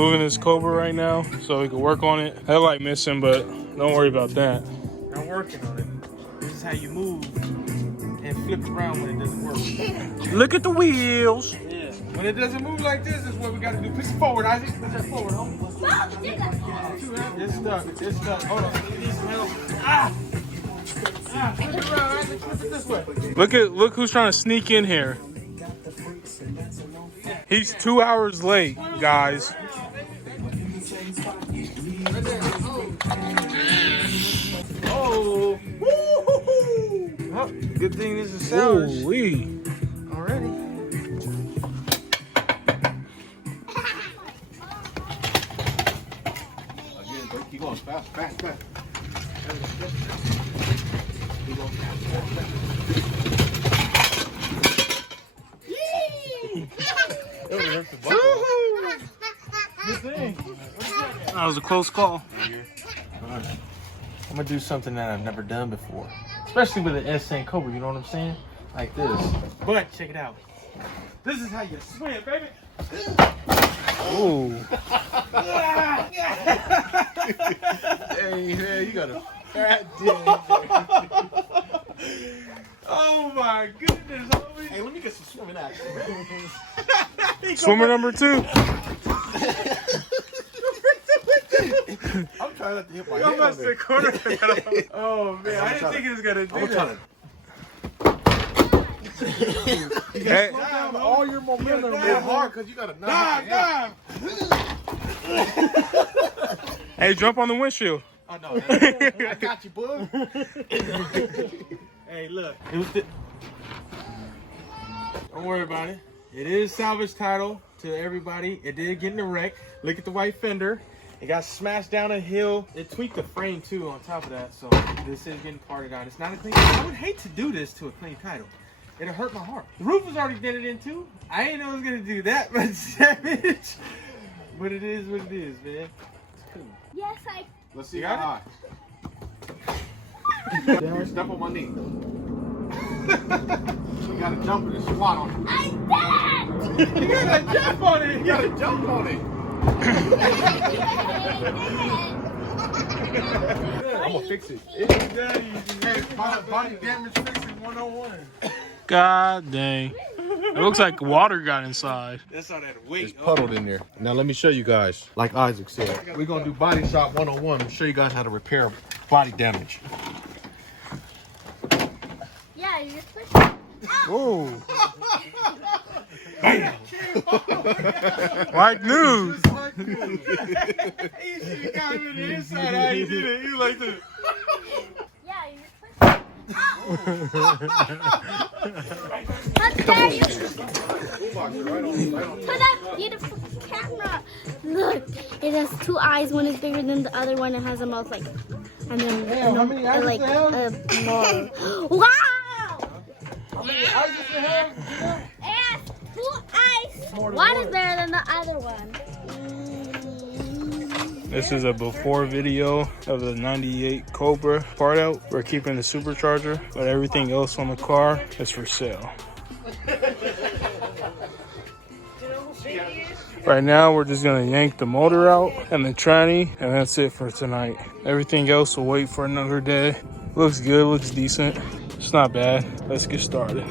moving this Cobra right now so we can work on it. Headlight missing, but don't worry about that. I'm working on it. This is how you move and flip around when it doesn't work. Look at the wheels. Yeah. When it doesn't move like this is what we got to do. Push it forward, Isaac. Push that forward, homie. It's stuck. It's stuck. Hold on. You need some help. Ah! Ah! Flip it around, Isaac. Flip it this way. Look who's trying to sneak in here. He's 2 hours late, guys. Oh! Woo-hoo-hoo. Oh, good thing this is salvage. Holy. Already. Keep going fast. Keep going fast. That was a close call. I'm gonna do something that I've never done before, especially with an S Cobra. You know what I'm saying? Like this. But check it out. This is how you swim, baby. Ooh. Hey, man, you got a fat dick. Oh my goodness, homie. Hey, let me get some swimming action. Swimmer number 2. I'm trying not to hit my I'm head. about to say corner. Oh man, I didn't think he was gonna do that. You Hey. gotta slow down all your momentum real hard because you gotta Dive. Hey, jump on the windshield. Oh no, I got you, bud. Hey, look. It was Don't worry about it. It is salvage title to everybody. It did get in a wreck. Look at the white fender. It got smashed down a hill. It tweaked the frame too on top of that. So this is getting parted out. It's not a clean. I would hate to do this to a clean title. It'll hurt my heart. The roof was already dented in too. I didn't know it was gonna do that much damage. But it is what it is, man. It's cool. Yes, I. Let's see You how got high. Step on my knee. You gotta jump and squat on it. I did You gotta jump on it. You gotta jump on it. I'm gonna fix it. It's that easy. Hey, body damage fixing 101. God dang. It looks like water got inside. That's all that weight. It's puddled in there. Now let me show you guys. Like Isaac said, we're gonna do body shop 101 and show you guys how to repair body damage. Yeah, you just push. Whoa. Like news. You should have got him in the inside. How he did it. You like this. Yeah, you just push. How dare you? Put that beautiful camera. Look, it has 2 eyes. One is bigger than the other one. It has a mouth like, and then How many eyes like does it a ball. Wow! How many eyes does it have? It has 2 eyes. One is bigger than the other one. This is a before video of the 98 Cobra Part Out. We're keeping the supercharger, but everything else on the car is for sale. Right now, we're just gonna yank the motor out and the tranny, and that's it for tonight. Everything else will wait for another day. Looks good, looks decent. It's not bad. Let's get started.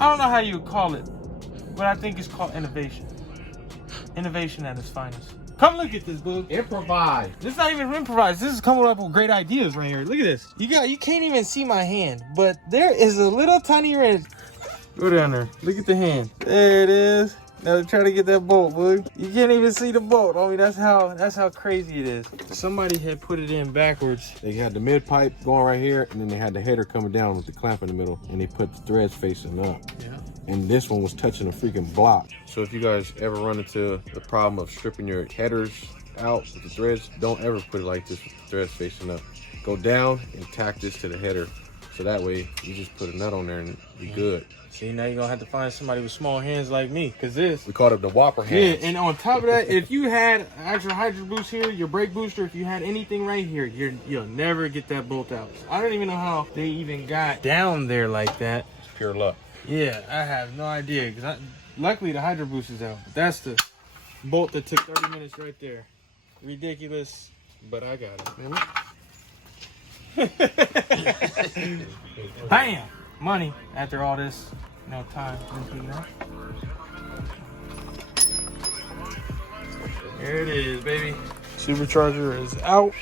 I don't know how you would call it, but I think it's called innovation. Innovation at its finest. Come look at this, boo. Improvise. This is not even improvised. This is coming up with great ideas right here. Look at this. You can't even see my hand, but there is a little tiny red. Go down there. Look at the hand. There it is. Now they're trying to get that bolt, boy. You can't even see the bolt. I mean, that's how crazy it is. Somebody had put it in backwards. They had the mid pipe going right here, and then they had the header coming down with the clamp in the middle, and they put the threads facing up. Yeah. And this one was touching a freaking block. So if you guys ever run into the problem of stripping your headers out with the threads, don't ever put it like this with the threads facing up. Go down and tack this to the header. So that way you just put a nut on there and be good. See, now you're gonna have to find somebody with small hands like me, cause this. We called it the Whopper hands. Yeah, and on top of that, if you had actual hydro boost here, your brake booster, if you had anything right here, you'll never get that bolt out. I don't even know how they even got down there like that. It's pure luck. Yeah, I have no idea, cause luckily the hydro boost is out. But that's the bolt that took 30 minutes right there. Ridiculous, but I got it. Bam! Money after all this, time. There it is, baby. Supercharger is out.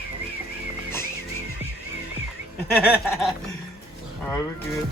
All right, we're good.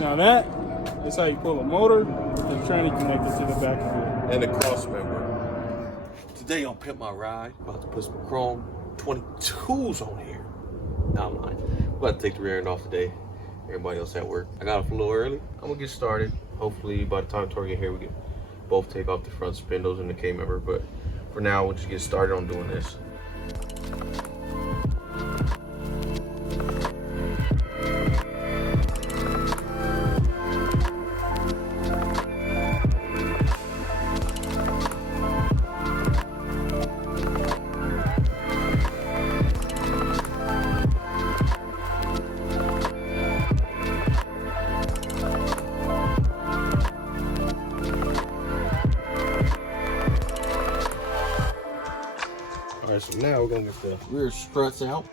Now that is how you pull a motor and tranny connected to the back of it. And the cross member. Today on Pimp My Ride, about to put some chrome 22s on here. Not mine. We're about to take the rear end off today. Everybody else at work. I got off a little early. I'm gonna get started. Hopefully by the time Tori get here, we can both take off the front spindles and the K member. But for now, we'll just get started on doing this. All right, so now we're gonna get the rear struts out.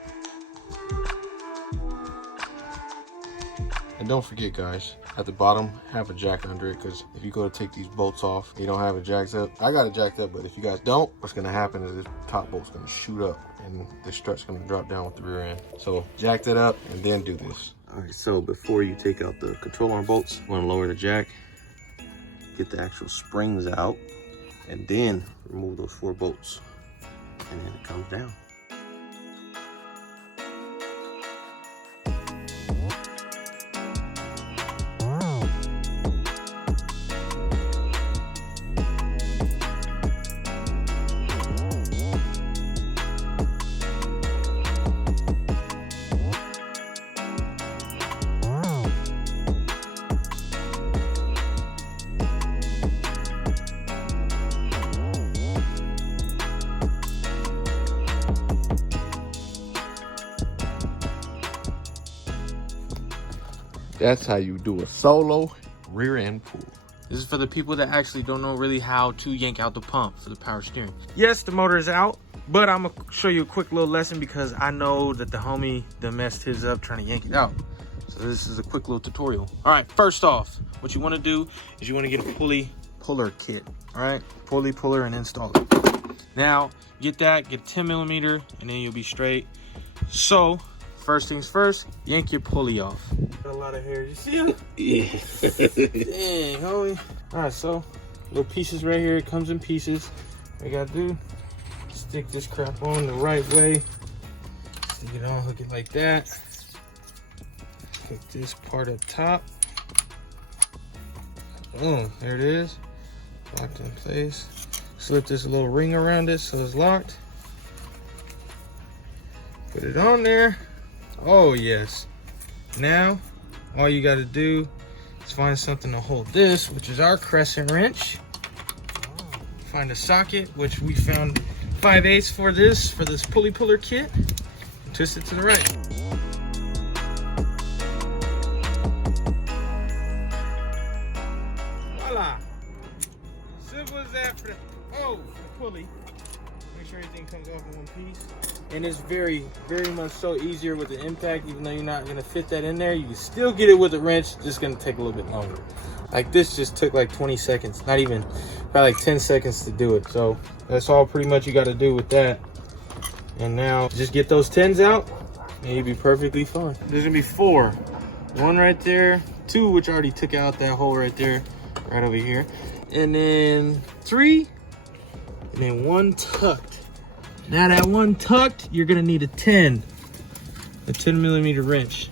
And don't forget, guys, at the bottom, have a jack under it, because if you go to take these bolts off, you don't have it jacked up. I got it jacked up, but if you guys don't, what's gonna happen is this top bolt's gonna shoot up and the strut's gonna drop down with the rear end. So jack that up and then do this. All right, so before you take out the control arm bolts, you wanna lower the jack, get the actual springs out, and then remove those 4 bolts. And then it comes down. That's how you do a solo rear end pull. This is for the people that actually don't know really how to yank out the pump for the power steering. Yes, the motor is out, but I'm gonna show you a quick little lesson because I know that the homie that messed his up trying to yank it out. So this is a quick little tutorial. All right, first off, what you wanna do is you wanna get a pulley puller kit. All right, pulley puller and install it. Now, get that, get 10 millimeter, and then you'll be straight. So, first things first, yank your pulley off. Got a lot of hair, you see him? Yeah. Dang, homie. All right, so little pieces right here. It comes in pieces. What you gotta do is stick this crap on the right way. Stick it on, hook it like that. Hook this part up top. Boom, there it is. Locked in place. Slip this little ring around it so it's locked. Put it on there. Oh yes. Now, all you gotta do is find something to hold this, which is our crescent wrench. Find a socket, which we found 5/8 for this pulley puller kit. Twist it to the right. Voila. Simple as that for the, oh, for the pulley. Make sure everything comes off in one piece. And it's very, very much so easier with the impact. Even though you're not gonna fit that in there, you can still get it with a wrench, just gonna take a little bit longer. Like this just took like 20 seconds, not even, probably like 10 seconds to do it. So that's all pretty much you gotta do with that. And now just get those 10s out and you'll be perfectly fine. There's gonna be 4. 1 right there, 2 which I already took out that hole right there, right over here. And then 3, and then 1 tucked. Now that 1 tucked, you're gonna need a 10 millimeter wrench.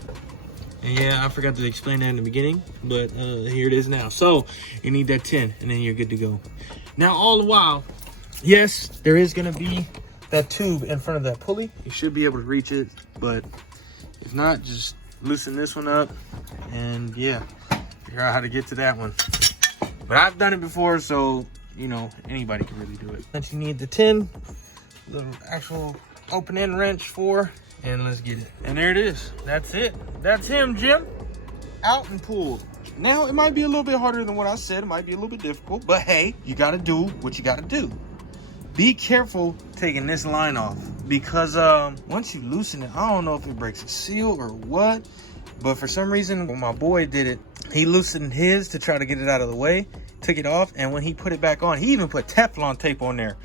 And yeah, I forgot to explain that in the beginning, but here it is now. So you need that 10 and then you're good to go. Now all the while, yes, there is gonna be that tube in front of that pulley. You should be able to reach it, but if not, just loosen this one up and yeah, figure out how to get to that one. But I've done it before, so you know, anybody can really do it. But you need the 10, the actual open end wrench for, and let's get it. And there it is. That's it. That's him, Jim. Out and pulled. Now, it might be a little bit harder than what I said. It might be a little bit difficult, but hey, you gotta do what you gotta do. Be careful taking this line off because once you loosen it, I don't know if it breaks a seal or what, but for some reason, when my boy did it, he loosened his to try to get it out of the way, took it off, and when he put it back on, he even put Teflon tape on there.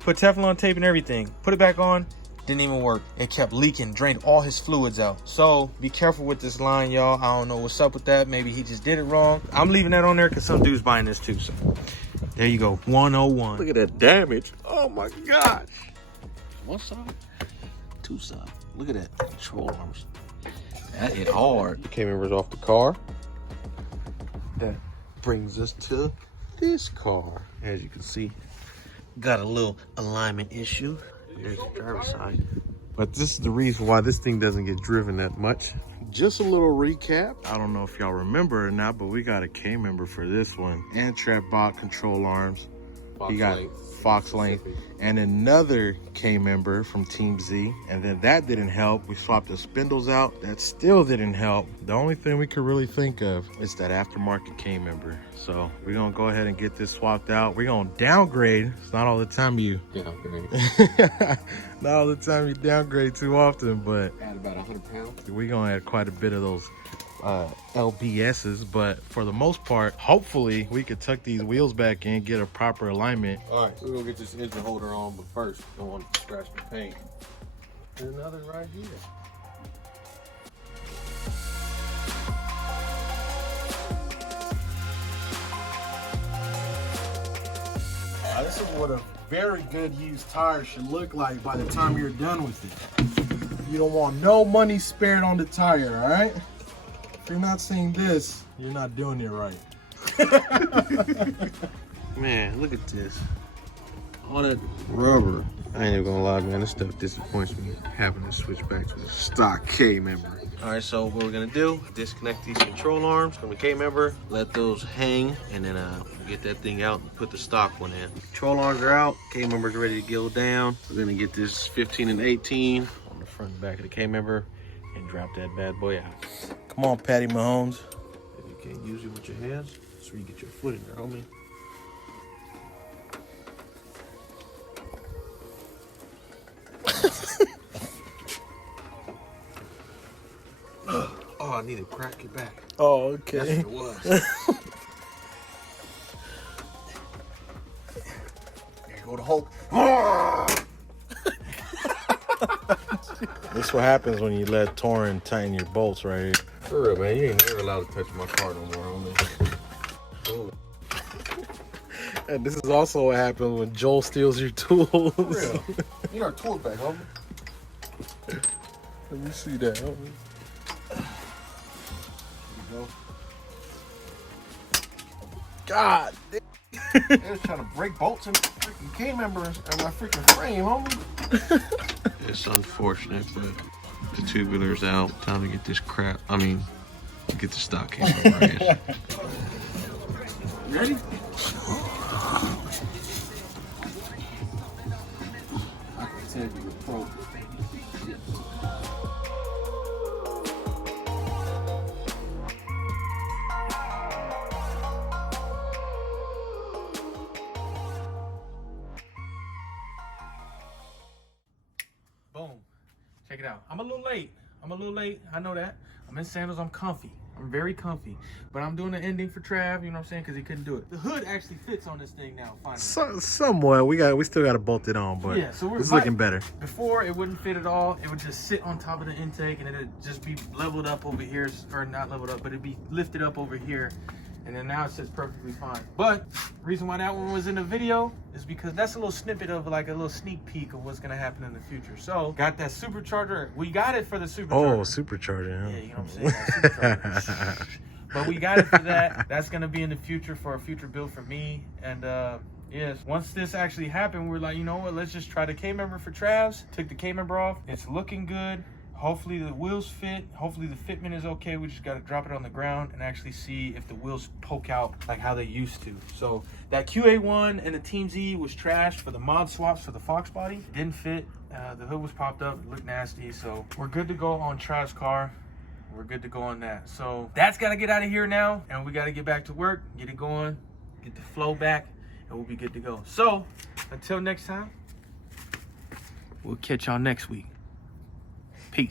Put Teflon tape and everything. Put it back on, didn't even work. It kept leaking, drained all his fluids out. So be careful with this line, y'all. I don't know what's up with that. Maybe he just did it wrong. I'm leaving that on there because some dude's buying this too. So there you go, 101. Look at that damage. Oh my gosh. 1 side, 2 sides. Look at that control arms. That hit hard. The K-members off the car. That brings us to this car. As you can see, got a little alignment issue. There's the driver's side. But this is the reason why this thing doesn't get driven that much. Just a little recap. I don't know if y'all remember or not, but we got a K-member for this one. And trap bot control arms. He got Fox length and another K-member from Team Z. And then that didn't help. We swapped the spindles out. That still didn't help. The only thing we could really think of is that aftermarket K-member. So we're gonna go ahead and get this swapped out. We're gonna downgrade. It's not all the time you downgrade. Not all the time you downgrade too often, but add about 100 pounds. We're gonna add quite a bit of those LBSs, but for the most part, hopefully we could tuck these wheels back in, get a proper alignment. All right, so we're gonna get this engine holder on, but first, don't want to scratch the paint. There's another right here. This is what a very good used tire should look like by the time you're done with it. You don't want no money spared on the tire, all right? If you're not seeing this, you're not doing it right. Man, look at this. All that rubber. I ain't even gonna lie, man, this stuff disappoints me having to switch back to the stock K-member. All right, so what we're gonna do, disconnect these control arms from the K-member, let those hang, and then get that thing out and put the stock one in. Control arms are out, K-member's ready to go down. We're gonna get this 15 and 18 on the front and back of the K-member and drop that bad boy out. Come on, Patty Mahomes. If you can't use it with your hands, that's where you get your foot in there, homie. Oh, I need to crack it back. Oh, okay. That's what it was. There go the Hulk. This is what happens when you let Torin tighten your bolts right here. For real, man. You ain't never allowed to touch my car no more, homie. And this is also what happens when Joel steals your tools. For real. You know our tools back, homie. Let me see that, homie. There you go. God damn. They was trying to break bolts in the freaking K-members and my freaking frame, homie. It's unfortunate, but the tubular's out. Time to get this crap. I mean, get the stock camera right. Ready? I can tell you a pro. Boom. Check it out. I'm a little late. I know that. I'm in sandals. I'm comfy. I'm very comfy. But I'm doing the ending for Trav, you know what I'm saying? Because he couldn't do it. The hood actually fits on this thing now, finally. Somewhat. We still got to bolt it on, but Yeah, so it's looking better. Before, it wouldn't fit at all. It would just sit on top of the intake, and it'd just be leveled up over here. Or not leveled up, but it'd be lifted up over here. And then now it sits perfectly fine. But reason why that one was in the video is because that's a little snippet of like a little sneak peek of what's gonna happen in the future. So got that supercharger. We got it for the supercharger. Oh, supercharger. Huh? Yeah, you know what I'm saying? That supercharger. But we got it for that. That's gonna be in the future for a future build for me. And yes, once this actually happened, we're like, you know what? Let's just try the K member for Travs. Took the K member off. It's looking good. Hopefully the wheels fit. Hopefully the fitment is okay. We just got to drop it on the ground and actually see if the wheels poke out like how they used to. So that QA1 and the Team Z was trashed for the mod swaps for the Fox body. Didn't fit. The hood was popped up. It looked nasty. So we're good to go on Trav's car. We're good to go on that. So that's got to get out of here now. And we got to get back to work. Get it going. Get the flow back. And we'll be good to go. So until next time, we'll catch y'all next week. Peace.